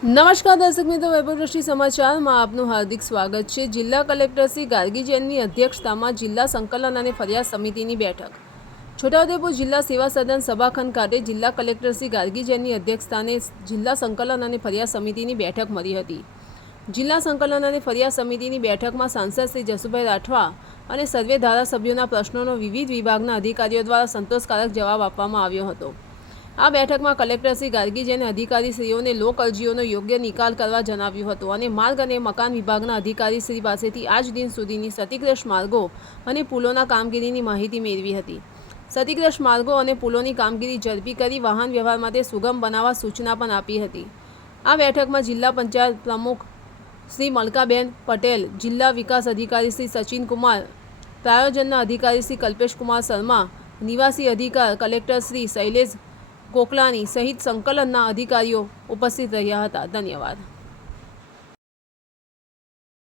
નમસ્કાર દર્શક મિત્રો, વૈભવદ્રષ્ટિ સમાચારમાં આપનું હાર્દિક સ્વાગત છે. જિલ્લા કલેક્ટર શ્રી ગાર્ગી જૈનની અધ્યક્ષતામાં જિલ્લા સંકલન અને ફરિયાદ સમિતિની બેઠક. છોટાઉદેપુર જિલ્લા સેવા સદન સભાખંડ ખાતે જિલ્લા કલેક્ટર શ્રી ગાર્ગી જૈનની અધ્યક્ષતાને જિલ્લા સંકલન અને ફરિયાદ સમિતિની બેઠક મળી હતી. જિલ્લા સંકલન અને ફરિયાદ સમિતિની બેઠકમાં સાંસદ શ્રી જસુભાઈ રાઠવા અને સર્વે ધારાસભ્યોના પ્રશ્નોનો વિવિધ વિભાગના અધિકારીઓ દ્વારા સંતોષકારક જવાબ આપવામાં આવ્યો હતો. આ બેઠકમાં કલેક્ટર શ્રી ગાર્ગી જૈને અધિકારીશ્રીઓને લોક અરજીઓનો યોગ્ય નિકાલ કરવા જણાવ્યું હતું અને માર્ગ અને મકાન વિભાગના અધિકારીશ્રી પાસેથી આજ દિન સુધીની ક્ષતિગ્રસ્ત માર્ગો અને પુલોના કામગીરીની માહિતી મેળવી હતી. ક્ષતિગ્રસ્ત માર્ગો અને પુલોની કામગીરી ઝડપી કરી વાહન વ્યવહાર માટે સુગમ બનાવવા સૂચના પણ આપી હતી. આ બેઠકમાં જિલ્લા પંચાયત પ્રમુખ શ્રી મલકાબેન પટેલ, જિલ્લા વિકાસ અધિકારી શ્રી સચિન કુમાર પ્રાયોજનના અધિકારી શ્રી કલ્પેશ કુમાર શર્મા, નિવાસી અધિકાર કલેક્ટર શ્રી શૈલેષ કોકલાની સહિત સંકલનના અધિકારીઓ ઉપસ્થિત રહ્યા હતા. ધન્યવાદ.